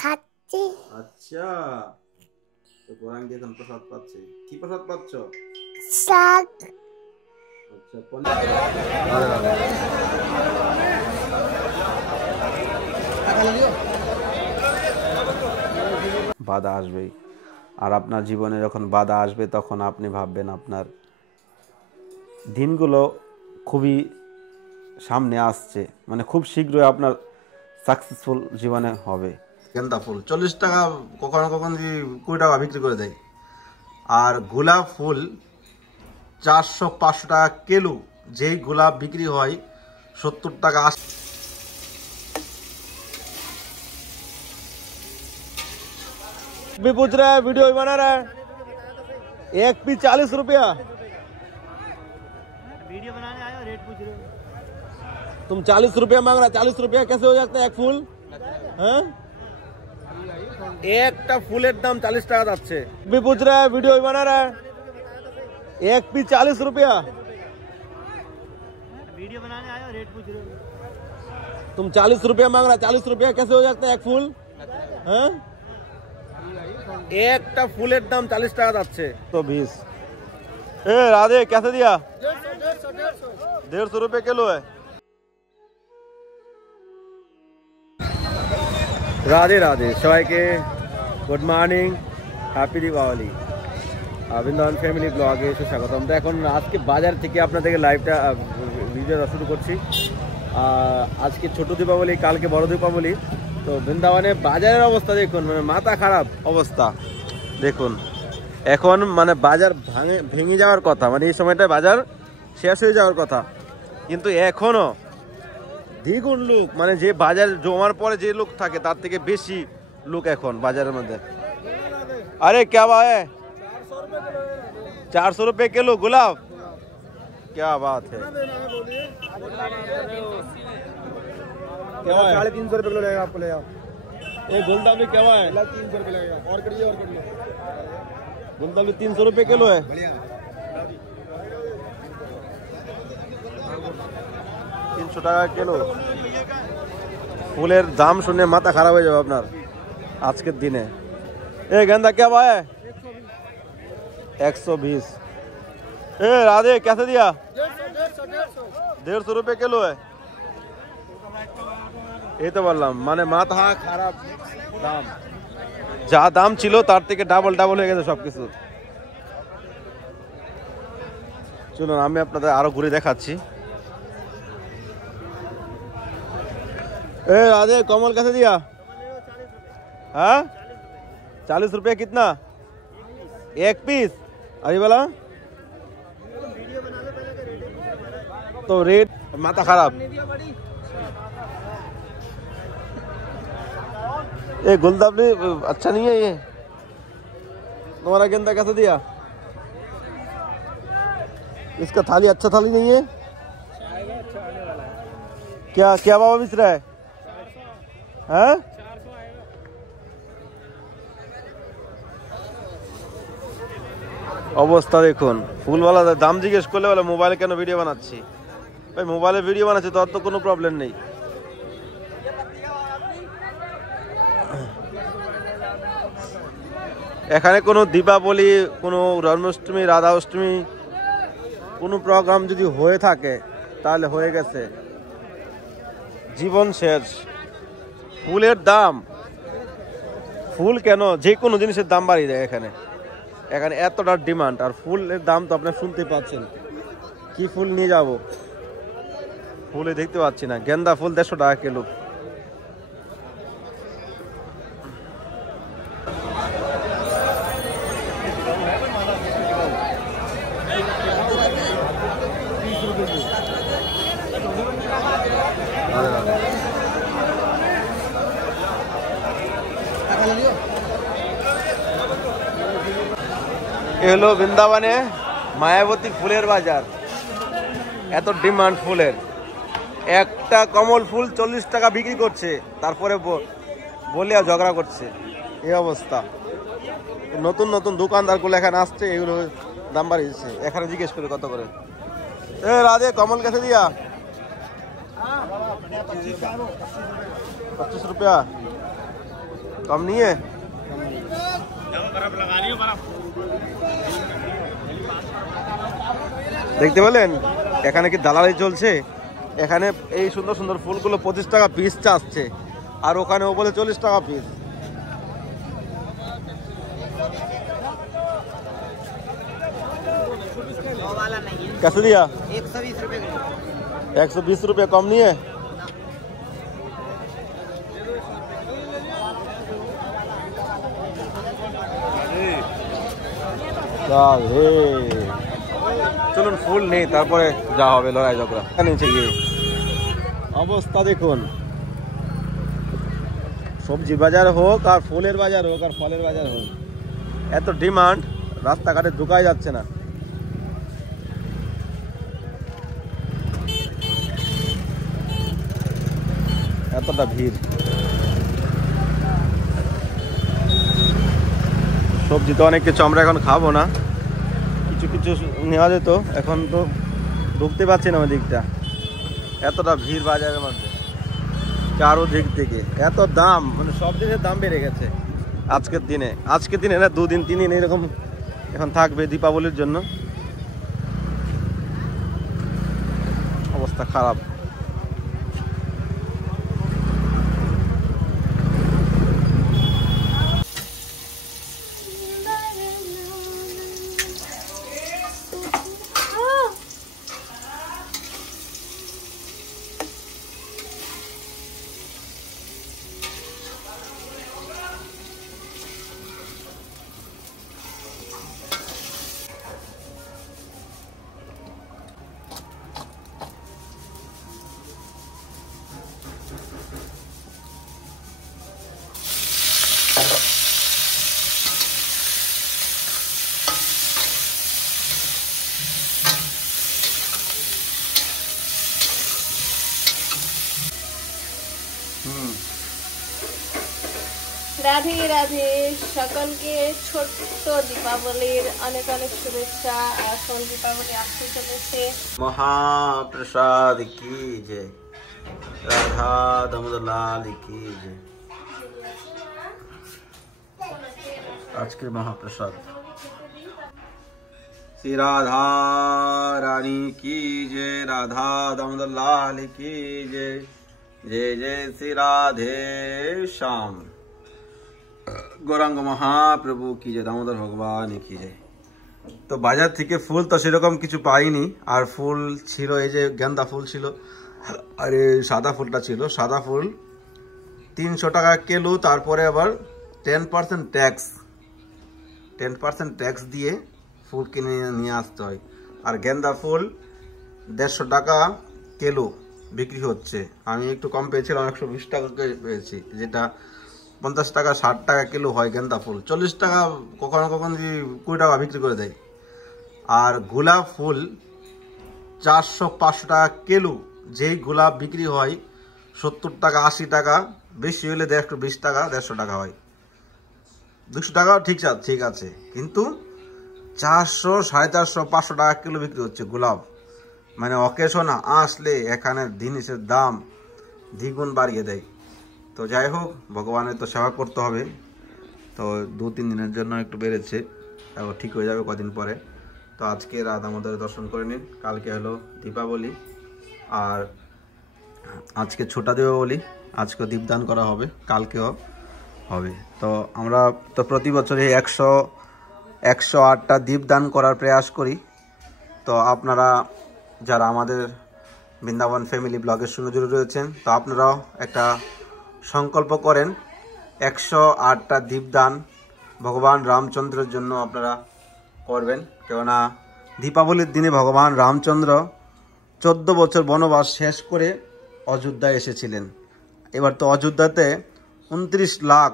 খাচ্ছি। আচ্ছা, তো গোরাং দিয়ে এখন প্রসাদ পাচ্ছে। কি প্রসাদ পাচ্ছ? শাক। আচ্ছা, বাধা আসবেই, আর আপনার জীবনে যখন বাধা আসবে তখন আপনি ভাববেন আপনার দিনগুলো খুবই সামনে আসছে, মানে খুব শীঘ্রই আপনার সাকসেসফুল জীবনে হবে। গেন্দা ফুল 40 টাকা, কখনো কখনো 20 টাকা বিক্রি করে দেয়। আর গোলাপ ফুল 400-500 টাকা কিলো। যেই গোলাপ বিক্রি হয় 70 টাকা। भी पूछ रहा है, वीडियो बना रहा है। एक पीस 40 रुपया। वीडियो बनाने आए हो, रेट पूछ रहे हो? तुम 40 रुपया मांग रहा, 40 रुपया कैसे हो जाता है एक फूल? हाँ, एक फूलेर दाम 40 টাকা যাচ্ছে। भी पूछ रहा है, वीडियो बना रहा है। एक पीस 40 रुपया। वीडियो बनाने आए हो, रेट पूछ रहे हो? तुम 40 रुपया मांग रहा, 40 रुपया कैसे हो जाता है एक फूल? हाँ, एक फूलेर दाम 40 টাকা যাচ্ছে। तो 20। ए राधे कैसे दिया? 150 रुपये किलो है। রাধে রাধে সবাইকে, good morning, happy Deepavali. Vrindavan family ব্লগে সুস্বাগতম। তো এখন আজকে বাজার থেকে আপনাদেরকে লাইভটা ভিডিওটা শুরু করছি। আজকে ছোট দীপাবলি, কালকে বড় দীপাবলি। তো বৃন্দাবনে বাজারের অবস্থা দেখুন, মানে মাথা খারাপ অবস্থা। দেখুন এখন মানে বাজার ভেঙে যাওয়ার কথা, মানে এই সময়টায় বাজার শেষ হয়ে যাওয়ার কথা, কিন্তু এখনো দ্বিগুণ লোক, মানে যে বাজার জমার পরে যে লোক থাকে তার থেকে বেশি লোক এখন বাজারের মধ্যে। আরে क्या बात है? 400 रुपये किलो गुलाब, क्या बात है? क्या है? 350 रुपये किलो लगेगा आपको। ले आओ ये गुलदावरी क्या है? 300 रुपये लगेगा। और करिए, और करिए। गुलदावरी 300 रुपये किलो है। 300 টাকা কিলো। ফুলের দাম শুনে মাথা খারাপ হয়ে যাবে আপনার আজকের দিনে। ए गेंदा क्या भाव है? 120। ए राधे कैसे दिया? 150 रुपये किलो है। এই তো বললাম, মানে মাথা খারাপ দাম, যা দাম ছিল তার থেকে ডাবল হয়ে গেছে সবকিছু। চলুন আমি আপনাদের আরো ঘুরে দেখাচ্ছি। ए राधे कमल कैसे दिया? हाँ, 40 रुपया। कितना? एक पीस? अरे वाला तो रेट माथा खराब। ये गुलदावरी अच्छा नहीं है ये। तुम्हारा गेंदा कैसे दिया? इसका थाली अच्छा थाली नहीं है क्या? क्या बाबा बिच रहा है? हाँ, অবস্থা দেখুন। ফুলওয়ালা দাম জিজ্ঞেস করলে বলে মোবাইলে কেন ভিডিও বানাচ্ছি। ভাই মোবাইলে ভিডিও বানাচ্ছি তো আর তো কোনো প্রবলেম নেই। এখানে কোনো দীপাবলি, কোনো জন্মাষ্টমী, রাধা অষ্টমী কোনো প্রোগ্রাম যদি হয়ে থাকে তাহলে হয়ে গেছে, জীবন শেষ। ফুলের দাম, ফুল কেন যে কোনো জিনিসের দাম বাড়িয়ে দেয় এখানে। এখানে এতটা ডিমান্ড, আর ফুলের দাম তো আপনি শুনতে পাচ্ছেন। কি ফুল নিয়ে যাব, ফুলে দেখতে পাচ্ছি না। গেন্দা ফুল 150 টাকা কিলো। এলো বৃন্দাবনে মায়াবতী ফুলের বাজার। এত ডিমান্ড ফুলের, একটা কমল ফুল 40 টাকা বিক্রি করছে, তারপরে বলিয়া ঝগড়া করছে। এই অবস্থা। নতুন নতুন দোকানদারগুলো এখানে আসছে, এগুলো দাম বাড়িয়েছে। এখানে জিজ্ঞেস করে কত করে। এ রাধে কমল कैसे दिया? 25 रुपया। कम नहीं है? দেখতে পেলেন এখানে কি দালালি চলছে? এখানে এই সুন্দর সুন্দর ফুলগুলো 25 টাকা পিস চাচ্ছে, আর ওখানেও বলে 40 টাকা পিস। कैसे दिया? 120 रुपए किलो। 120 रुपये, कम नहीं है? চলুন ফুল নেই, তারপরে যা হবে লড়াই ঝগড়া। নিচে গিয়ে অবস্থা দেখুন, সবজি বাজার হোক আর ফুলের বাজার হোক আর ফলের বাজার হোক, এত ডিমান্ড, রাস্তাঘাটে ঢুকাই যাচ্ছে না। এতটা ভিড়। সবজি তো অনেক কিছু আমরা এখন খাবো না, কিছু কিছু নেওয়া যেত, এখন তো ঢুকতে পারছি না ওই দিকটা, এতটা ভিড় বাজারের মধ্যে চারো দিক থেকে, এত দাম, মানে সব জিনিসের দাম বেড়ে গেছে আজকের দিনে না, 2 দিন 3 দিন এরকম এখন থাকবে দীপাবলির জন্য। অবস্থা খারাপ। রাধে রাধে, সকলকে ছোট্ট দীপাবলির অনেক অনেক শুভেচ্ছা। এখন দীপাবলি আসতে চলেছে। महाप्रसाद की जय, राधा दामोदर लाल की जय। आज के महाप्रसाद श्री राधा रानी की जय, राधा दामोदर लाल की जय, जय जय श्री राधे श्याम গৌরাঙ্গ মহাপ্রভু কি জয়, দামোদর ভগবান কি জয়। তো বাজার থেকে ফুল তো সেরকম কিছু পাইনি, আর ফুল ছিল এই যে গেন্দা ফুল ছিল, আর এই সাদা ফুলটা ছিল। সাদা ফুল 300 টাকা কিলো, তারপরে আবার 10% ট্যাক্স দিয়ে ফুল কিনে নিয়ে আসতে হয়। আর গেন্দা ফুল 150 টাকা কিলো বিক্রি হচ্ছে, আমি একটু কম পেয়েছিলাম, 120 টাকা পেয়েছি, যেটা 50 টাকা 60 টাকা কিলো হয় গেন্দা ফুল, 40 টাকা কখনো কখনো 20 টাকা বিক্রি করে দেয়। আর গোলাপ ফুল 400-500 টাকা কিলো, যেই গোলাপ বিক্রি হয় 70 টাকা 80 টাকা, বেশি হলে 120 টাকা 150 টাকা হয়, 200 টাকাও ঠিক আছে, কিন্তু 400, 450, 500 টাকা কিলো বিক্রি হচ্ছে গোলাপ। মানে অকেশন আসলে এখানে জিনিসের দাম দ্বিগুণ বাড়িয়ে দেয়। তো যাই হোক, ভগবানের তো সেবা করতে হবে, তো 2-3 দিনের জন্য একটু বেড়েছে, তারপর ঠিক হয়ে যাবে কদিন পরে। তো আজকে রাধা দামোদরের দর্শন করে নিন, কালকে হলো দীপাবলি, আর আজকে ছোটা দীপাবলি, আজকে দীপদান করা হবে, কালকেও হবে। তো আমরা তো প্রতি বছরই 108টা দীপদান করার প্রয়াস করি। তো আপনারা যারা আমাদের বৃন্দাবন ফ্যামিলি ব্লগের সঙ্গে জুড়ে রয়েছেন, তো আপনারাও একটা সংকল্প করেন 108টা দীপদান ভগবান রামচন্দ্রের জন্য আপনারা করবেন। কেননা দীপাবলির দিনে ভগবান রামচন্দ্র 14 বছর বনবাস শেষ করে অযোধ্যায় এসেছিলেন। এবার তো অযোধ্যাতে 29 লাখ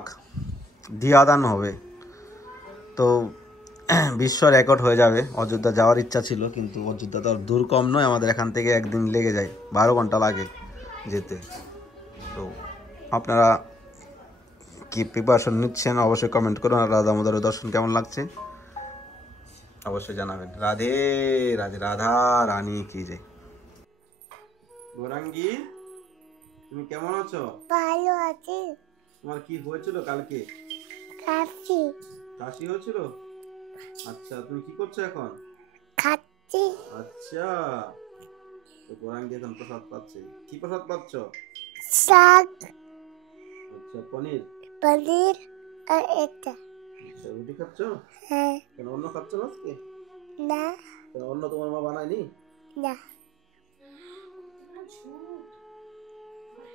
দিয়াদান হবে, তো বিশ্ব রেকর্ড হয়ে যাবে। অযোধ্যা যাওয়ার ইচ্ছা ছিল, কিন্তু অযোধ্যা তো আর দূর কম নয়, আমাদের এখান থেকে একদিন লেগে যায়, 12 ঘন্টা লাগে যেতে। তো আপনারা কি প্রিপারেশন নিচ্ছেন অবশ্যই কমেন্ট করুন, আর রাধা দামোদরের দর্শন কেমন লাগছে অবশ্যই জানাবেন। রাধে রাধে, রাধা রানী কি জয়। গৌরাঙ্গী, তুমি কেমন আছো? ভালো আছি। তোমার কি হয়েছিল কালকে? কাশি কাশি হয়েছিল? আচ্ছা, তুমি কি করছো এখন? খাচ্ছি আচ্ছা, তো গোরাঙ্গি এখন প্রসাদ পাচ্ছে। কি প্রসাদ পাচ্ছ? শাক আচ্ছা, পনির। পনির আর এটা আচ্ছা, রুটি খাচ্ছ? হ্যাঁ কেন অন্য খাচ্ছ না আজকে? না কেন অন্য তোমার মা বানায়নি? না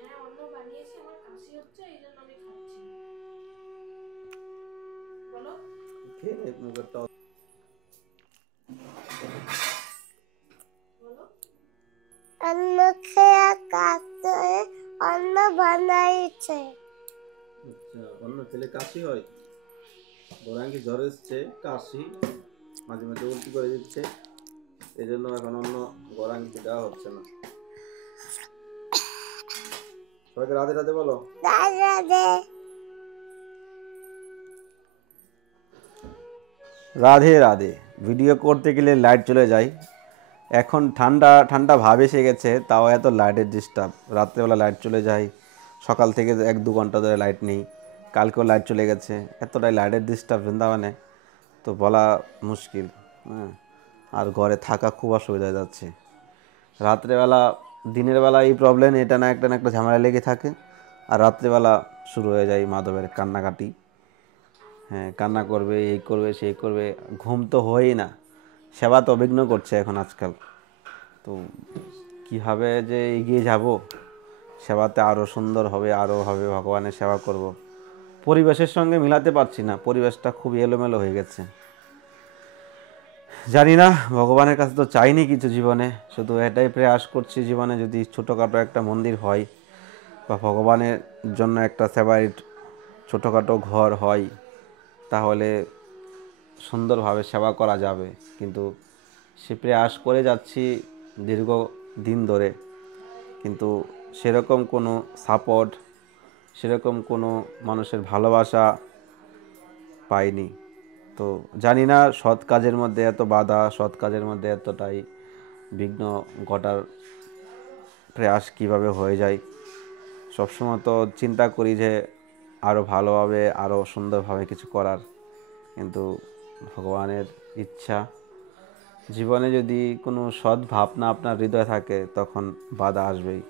হ্যাঁ, অন্য বানিয়েছে, আমার কাশি হচ্ছে এই জন্য আমি খাচ্ছি। বলো। খেয়ে নে মুখেরটা। অন্য খেয়ে কাছে অন্য বানাইছে আচ্ছা, অন্য খেলে কাশি হয়? গোরাঙ্গি জ্বর এসছে, কাশি, মাঝে মাঝে উল্টি করে দিচ্ছে, এই জন্য এখন অন্য গোরাঙ্গিকে দেওয়া হচ্ছে না। সবাইকে রাধে রাধে বলো। দাদা দে রাধে রাধে। ভিডিও করতে গেলে লাইট চলে যায়। এখন ঠান্ডা ঠান্ডা ভাব এসে গেছে, তাও এত লাইটের ডিস্টার্ব। রাত্রেবেলা লাইট চলে যায়, সকাল থেকে 1-2 ঘন্টা ধরে লাইট নেই। কালকেও লাইট চলে গেছে, এতটাই লাইটের ডিস্টার্ব বৃন্দাবনে তো বলা মুশকিল। হ্যাঁ, আর ঘরে থাকা খুব অসুবিধা হয়ে যাচ্ছে। রাত্রেবেলা, দিনের বেলা এই প্রবলেম, এটা না একটা ঝামেলা লেগে থাকে, আর রাত্রেবেলা শুরু হয়ে যায় মাধবের কান্নাকাটি। হ্যাঁ, কান্না করবে, এই করবে, সেই করবে, ঘুম তো হয়ই না। সেবা তো অবিঘ্ন করছে এখন আজকাল। তো কীভাবে যে এগিয়ে যাব, সেবাতে আরও সুন্দর হবে, আরও হবে, ভগবানের সেবা করব। পরিবেশের সঙ্গে মিলাতে পারছি না, পরিবেশটা খুব এলোমেলো হয়ে গেছে। জানি না, ভগবানের কাছে তো চাইনি কিছু জীবনে, শুধু এটাই প্রয়াস করছি জীবনে যদি ছোটোখাটো একটা মন্দির হয়, বা ভগবানের জন্য একটা সেপারেট ছোটোখাটো ঘর হয়, তাহলে সুন্দরভাবে সেবা করা যাবে। কিন্তু সে প্রয়াস করে যাচ্ছি দীর্ঘ দিন ধরে, কিন্তু সেরকম কোনো সাপোর্ট, সেরকম কোনো মানুষের ভালোবাসা পাইনি। তো জানি না সৎ কাজের মধ্যে এত বাধা, সৎ কাজের মধ্যে এতটাই বিঘ্ন ঘটার প্রয়াস কীভাবে হয়ে যায়। সবসময় তো চিন্তা করি যে আরও ভালোভাবে, আরও সুন্দরভাবে কিছু করার, কিন্তু ভগবানের ইচ্ছা। জীবনে যদি কোনো সৎ ভাবনা আপনার হৃদয়ে থাকে, তখন বাধা আসবেই।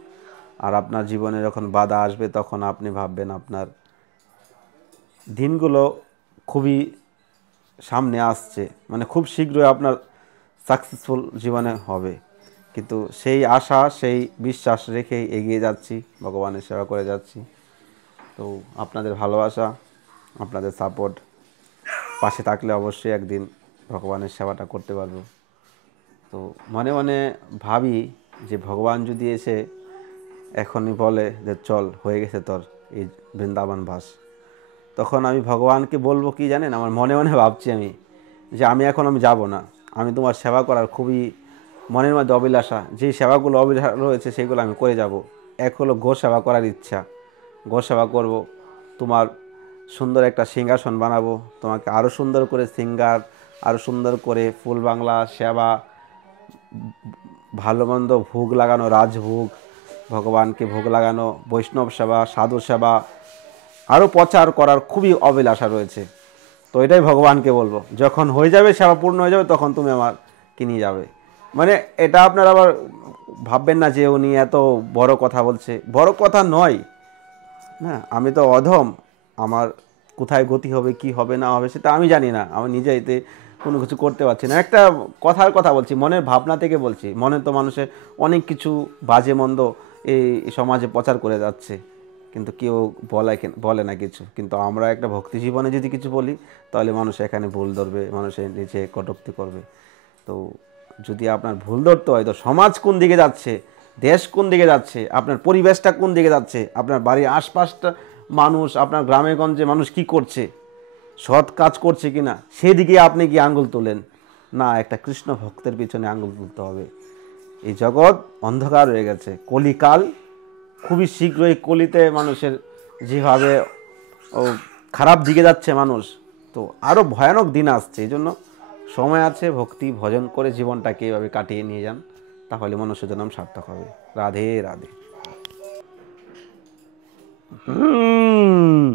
আর আপনার জীবনে যখন বাধা আসবে, তখন আপনি ভাববেন আপনার দিনগুলো খুবই সামনে আসছে, মানে খুব শীঘ্রই আপনার সাকসেসফুল জীবনে হবে। কিন্তু সেই আশা, সেই বিশ্বাস রেখেই এগিয়ে যাচ্ছি, ভগবানের সেবা করে যাচ্ছি। তো আপনাদের ভালোবাসা, আপনাদের সাপোর্ট পাশে থাকলে অবশ্যই একদিন ভগবানের সেবাটা করতে পারবো। তো মনে মনে ভাবি যে ভগবান যদি এসে এখনই বলে যে চল, হয়ে গেছে তোর এই বৃন্দাবন বাস, তখন আমি ভগবানকে বলবো কি জানেন? আমার মনে মনে ভাবছি আমি যে আমি যাব না, আমি তোমার সেবা করার খুবই মনের মধ্যে অভিলাষা। যেই সেবাগুলো অভিলাষা রয়েছে সেগুলো আমি করে যাব। এক হলো গো সেবা করার ইচ্ছা, গো সেবা করব, তোমার সুন্দর একটা সিংহাসন বানাবো, তোমাকে আরও সুন্দর করে সিঙ্গার, আরও সুন্দর করে ফুল বাংলা সেবা, ভালো মন্দ ভোগ লাগানো, রাজভোগ, ভগবানকে ভোগ লাগানো, বৈষ্ণব সেবা, সাধু সেবা আরও প্রচার করার খুবই অভিলাষা রয়েছে। তো এটাই ভগবানকে বলবো, যখন হয়ে যাবে, সেবা পূর্ণ হয়ে যাবে, তখন তুমি আমার নিয়ে যাবে। মানে এটা আপনারা আবার ভাববেন না যে উনি এত বড় কথা বলছে। বড় কথা নয়, না, আমি তো অধম, আমার কোথায় গতি হবে, কি হবে না হবে সেটা আমি জানি না, আমি নিজে এতে কোনো কিছু করতে পারছি না। একটা কথার কথা বলছি, মনের ভাবনা থেকে বলছি। মনে তো মানুষের অনেক কিছু বাজে মন্দ এই সমাজে প্রচার করে যাচ্ছে, কিন্তু কেউ বলে না কিছু। কিন্তু আমরা একটা ভক্তি জীবনে যদি কিছু বলি, তাহলে মানুষ এখানে ভুল ধরবে, মানুষের নিচে কটূক্তি করবে। তো যদি আপনার ভুল ধরতে হয়, তো সমাজ কোন দিকে যাচ্ছে, দেশ কোন দিকে যাচ্ছে, আপনার পরিবেশটা কোন দিকে যাচ্ছে, আপনার বাড়ির আশপাশটা মানুষ, আপনার গ্রামে গঞ্জে মানুষ কি করছে, সৎ কাজ করছে কিনা, সেদিকে আপনি কি আঙ্গুল তোলেন না? একটা কৃষ্ণ ভক্তের পিছনে আঙ্গুল তুলতে হবে। এই জগৎ অন্ধকার হয়ে গেছে, কলিকাল খুবই শীঘ্রই, কলিতে মানুষের যেভাবে খারাপ দিকে যাচ্ছে মানুষ, তো আরও ভয়ানক দিন আসছে। এই জন্য সময় আছে, ভক্তি ভজন করে জীবনটাকে এভাবে কাটিয়ে নিয়ে যান, তাহলে মনুষ্য জন্ম সার্থক হবে। রাধে রাধে। হুম